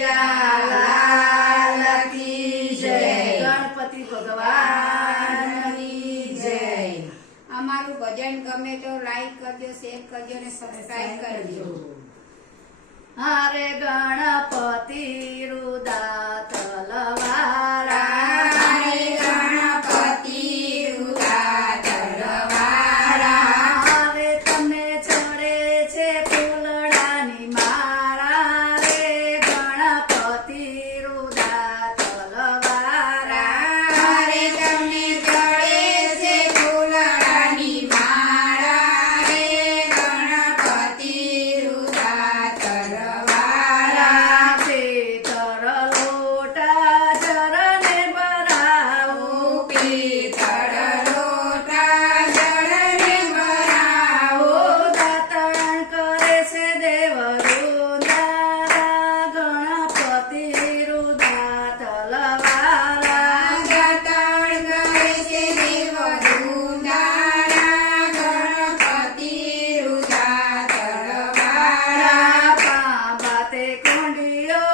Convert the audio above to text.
કનૈયાલાલ કી જય. ગણપતિ ભગવાનની જય. અમારું ભજન ગમે તો લાઈક કરજો, શેર કરજો અને સબસ્ક્રાઇબ કરજો. હરે ગણપતિ રુદાત લવારા, હરે ગણપતિ રુદાત લવારા. હવે તમે ચડે છે ફૂલડાની માળા રે ગણપતિ રુદાત લવારા. હરે તમને ચડે છે ફૂલડાની માળા રે ગણપતિ રુદાત લવારા. પિતર લોટા ચરણે ભરાવો, પિતળ લોટા જળને ભરાવો. દાતણ કરે છે દેવ રુદારા ગણપતિ રુદાત લવારા. જતણ કરે છે દેવ દુંદારા ગણપતિ રુદાત લવારા. પાબાતે કુંડિયો